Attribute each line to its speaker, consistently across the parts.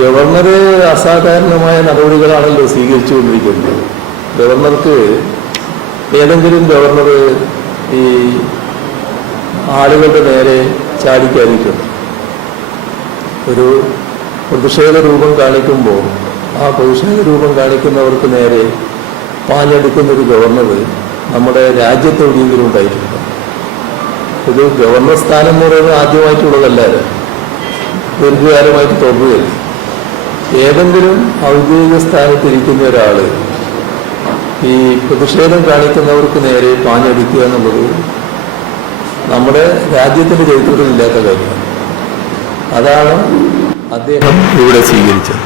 Speaker 1: Governor അസാധാരണമായ നടപടികളാണല്ലോ സ്വീകരിച്ചുകൊണ്ടിരിക്കുന്നത്. ഗവർണർക്ക് ഏതെങ്കിലും ഗവർണർ ഈ ആളുകളുടെ നേരെ ചാടിക്കയറിയിട്ടുണ്ട്. ഒരു പ്രതിഷേധ രൂപം കാണിക്കുമ്പോൾ ആ പ്രതിഷേധ രൂപം കാണിക്കുന്നവർക്ക് നേരെ പാഞ്ഞെടുക്കുന്ന ഒരു ഗവർണർ നമ്മുടെ രാജ്യത്ത് എവിടെയെങ്കിലും ഉണ്ടായിട്ടുണ്ട്. ഇത് ഗവർണർ സ്ഥാനം എന്ന് പറയുന്നത് ആദ്യമായിട്ടുള്ളതല്ല ഇത്. ദീർഘകാലമായിട്ട് തുടരുകയില്ല. ഏതെങ്കിലും ഔദ്യോഗിക സ്ഥാനത്തിരിക്കുന്ന ഒരാൾ ഈ പ്രതിഷേധം കാണിക്കുന്നവർക്ക് നേരെ പാഞ്ഞടിക്കുക എന്നുള്ളത് നമ്മുടെ രാജ്യത്തിന്റെ ചരിത്രത്തിൽ ഇല്ലാത്ത കാര്യമാണ്. അതാണ് അദ്ദേഹം ഇവിടെ സ്വീകരിച്ചത്.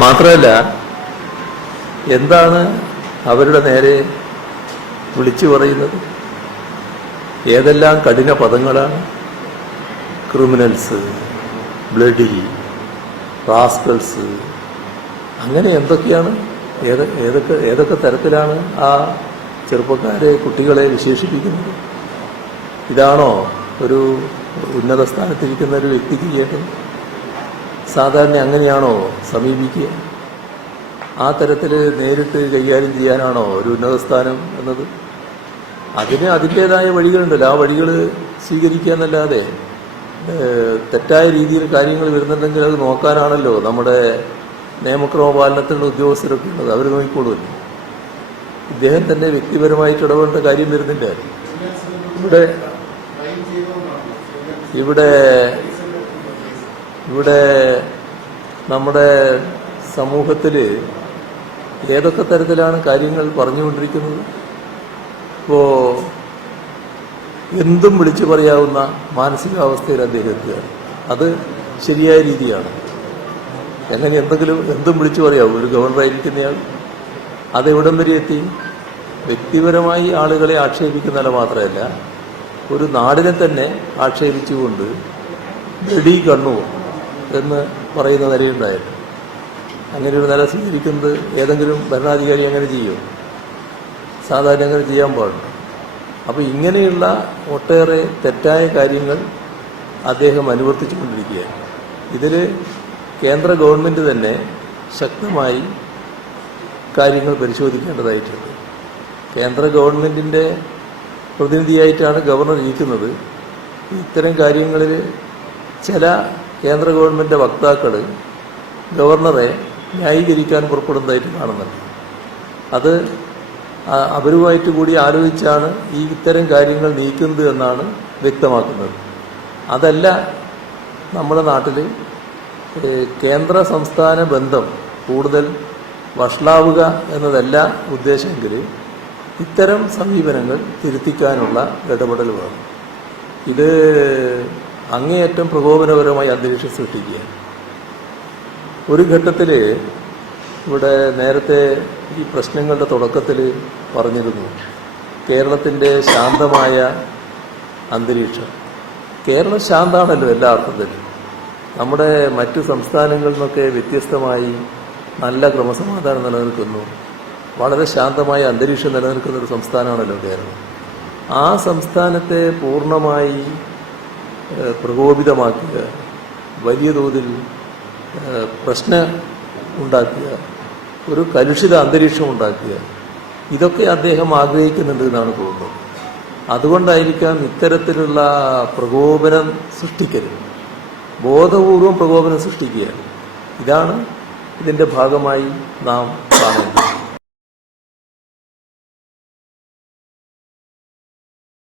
Speaker 1: മാത്രമല്ല എന്താണ് അവരുടെ നേരെ വിളിച്ചു പറയുന്നത്? ഏതെല്ലാം കഠിന പദങ്ങളാണ്? ക്രിമിനൽസ് ബ്ലഡി റാസ്കൾസ് അങ്ങനെ എന്തൊക്കെയാണ്? ഏത് ഏതൊക്കെ ഏതൊക്കെ തരത്തിലാണ് ആ ചെറുപ്പക്കാരെ കുട്ടികളെ വിശേഷിപ്പിക്കുന്നത്? ഇതാണോ ഒരു ഉന്നത സ്ഥാനത്തിരിക്കുന്ന ഒരു വ്യക്തിക്ക് ചെയ്യേണ്ടത്? സാധാരണ അങ്ങനെയാണോ സമീപിക്കുക? ആ തരത്തിൽ നേരിട്ട് കൈകാര്യം ചെയ്യാനാണോ ഒരു ഉന്നത സ്ഥാനം എന്നത്? അതിന് അതിന്റെതായ വഴികളുണ്ടല്ലോ. ആ വഴികൾ സ്വീകരിക്കുക എന്നല്ലാതെ തെറ്റായ രീതിയിൽ കാര്യങ്ങൾ വരുന്നുണ്ടെങ്കിൽ അത് നോക്കാനാണല്ലോ നമ്മുടെ നിയമക്രമപാലനത്തിലുള്ള ഉദ്യോഗസ്ഥരൊക്കെ ഉള്ളത്. അവർ നോക്കിക്കൊള്ളുമല്ലോ ഇദ്ദേഹം തന്നെ വ്യക്തിപരമായിട്ട് ഇടപെടേണ്ട കാര്യം വരുന്നില്ല. ഇവിടെ ഇവിടെ ഇവിടെ നമ്മുടെ സമൂഹത്തിൽ ഏതൊക്കെ തരത്തിലാണ് കാര്യങ്ങൾ പറഞ്ഞുകൊണ്ടിരിക്കുന്നത്? ഇപ്പോ എന്തും വിളിച്ചു പറയാവുന്ന മാനസികാവസ്ഥയിൽ അദ്ദേഹം എത്തുകയാണ് അത് ശരിയായ രീതിയാണ്. എങ്ങനെ എന്തെങ്കിലും എന്തും വിളിച്ചു പറയാവും ഒരു ഗവർണറായിരിക്കുന്നയാൾ അതെവിടം വരെ എത്തി? വ്യക്തിപരമായി ആളുകളെ ആക്ഷേപിക്കുന്നതല്ല മാത്രമല്ല ഒരു നാടിനെ തന്നെ ആക്ഷേപിച്ചുകൊണ്ട് വെടി കണ്ണു എന്ന് പറയുന്ന നിലയുണ്ടായിരുന്നു. അങ്ങനെ ഒരു നില സ്വീകരിക്കുന്നത് ഏതെങ്കിലും ഭരണാധികാരി അങ്ങനെ ചെയ്യും? സാധാരണ അങ്ങനെ ചെയ്യാൻ പാടില്ല. അപ്പോൾ ഇങ്ങനെയുള്ള ഒട്ടേറെ തെറ്റായ കാര്യങ്ങൾ അദ്ദേഹം അനുവർത്തിച്ചുകൊണ്ടിരിക്കുകയാണ്. ഇതിൽ കേന്ദ്ര ഗവൺമെന്റ് തന്നെ ശക്തമായി കാര്യങ്ങൾ പരിശോധിക്കേണ്ടതായിട്ടുണ്ട്. കേന്ദ്ര ഗവൺമെന്റിന്റെ പ്രതിനിധിയായിട്ടാണ് ഗവർണർ ഇരിക്കുന്നത്. ഇത്തരം കാര്യങ്ങളിൽ ചില കേന്ദ്ര ഗവൺമെന്റ് വക്താക്കൾ ഗവർണറെ ന്യായീകരിക്കാൻ പുറപ്പെടുന്നതായിട്ട് കാണുന്നുണ്ട്. അത് അവരുമായിട്ട് കൂടി ആലോചിച്ചാണ് ഈ ഇത്തരം കാര്യങ്ങൾ നീക്കുന്നത് എന്നാണ് വ്യക്തമാക്കുന്നത്. അതല്ല നമ്മുടെ നാട്ടിൽ കേന്ദ്ര സംസ്ഥാന ബന്ധം കൂടുതൽ വഷളാവുക എന്നതല്ല ഉദ്ദേശമെങ്കിൽ ഇത്തരം സമീപനങ്ങൾ തിരുത്തിക്കാനുള്ള ഇടപെടൽ വേണം ഇത് അങ്ങേയറ്റം പ്രകോപനപരമായി അന്തരീക്ഷം സൃഷ്ടിക്കുകയാണ്. ഒരു ഘട്ടത്തിൽ ഇവിടെ നേരത്തെ ഈ പ്രശ്നങ്ങളുടെ തുടക്കത്തിൽ പറഞ്ഞിരുന്നു. കേരളത്തിന്റെ ശാന്തമായ അന്തരീക്ഷം. കേരളം ശാന്താണല്ലോ എല്ലാ അർത്ഥത്തിലും നമ്മുടെ മറ്റു സംസ്ഥാനങ്ങളിൽ നിന്നൊക്കെ വ്യത്യസ്തമായി നല്ല ക്രമസമാധാനം നിലനിൽക്കുന്നു. വളരെ ശാന്തമായ അന്തരീക്ഷം നിലനിൽക്കുന്ന ഒരു സംസ്ഥാനമാണല്ലോ കേരളം. ആ സംസ്ഥാനത്തെ പൂർണമായി പ്രകോപിതമാക്കുക വലിയ തോതിൽ പ്രശ്നം ഉണ്ടാക്കുക. ഒരു കലുഷിത അന്തരീക്ഷം ഉണ്ടാക്കുക. ഇതൊക്കെ അദ്ദേഹം ആഗ്രഹിക്കുന്നുണ്ട് എന്നാണ് തോന്നുന്നത്. അതുകൊണ്ടായിരിക്കാം ഇത്തരത്തിലുള്ള പ്രകോപനം സൃഷ്ടിക്കരുത്. ബോധപൂർവം പ്രകോപനം സൃഷ്ടിക്കുകയാണ് ഇതാണ് ഇതിന്റെ ഭാഗമായി നാം കാണുന്നത്